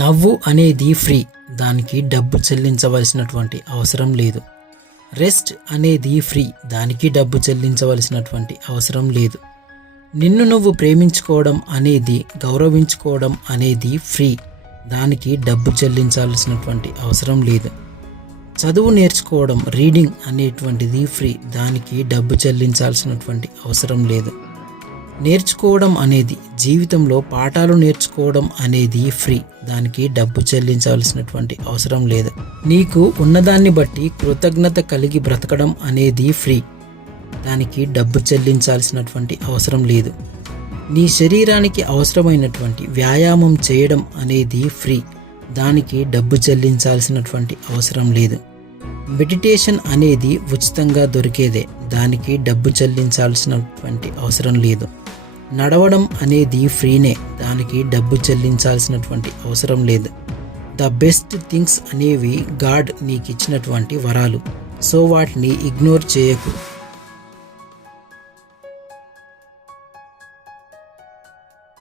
నవ్వు అనేది ఫ్రీ, దానికి డబ్బు చెల్లించవలసినటువంటి అవసరం లేదు. రెస్ట్ అనేది ఫ్రీ, దానికి డబ్బు చెల్లించవలసినటువంటి అవసరం లేదు. నిన్ను నువ్వు ప్రేమించుకోవడం అనేది, గౌరవించుకోవడం అనేది ఫ్రీ, దానికి డబ్బు చెల్లించాల్సినటువంటి అవసరం లేదు. చదువు నేర్చుకోవడం, రీడింగ్ అనేటువంటిది ఫ్రీ, దానికి డబ్బు చెల్లించాల్సినటువంటి అవసరం లేదు. నేర్చుకోవడం అనేది, జీవితంలో పాఠాలు నేర్చుకోవడం అనేది ఫ్రీ, దానికి డబ్బు చెల్లించాల్సినటువంటి అవసరం లేదు. నీకు ఉన్నదాన్ని బట్టి కృతజ్ఞత కలిగి బ్రతకడం అనేది ఫ్రీ, దానికి డబ్బు చెల్లించాల్సినటువంటి అవసరం లేదు. నీ శరీరానికి అవసరమైనటువంటి వ్యాయామం చేయడం అనేది ఫ్రీ, దానికి డబ్బు చెల్లించాల్సినటువంటి అవసరం లేదు. మెడిటేషన్ అనేది ఉచితంగా దొరికేదే, దానికి డబ్బు చెల్లించాల్సినటువంటి అవసరం లేదు. నడవడం అనేది ఫ్రీనే, దానికి డబ్బు చెల్లించాల్సినటువంటి అవసరం లేదు. ద బెస్ట్ థింగ్స్ అనేవి గాడ్ నీకు ఇచ్చినటువంటి వరాలు, సో వాటిని ఇగ్నోర్ చేయకు.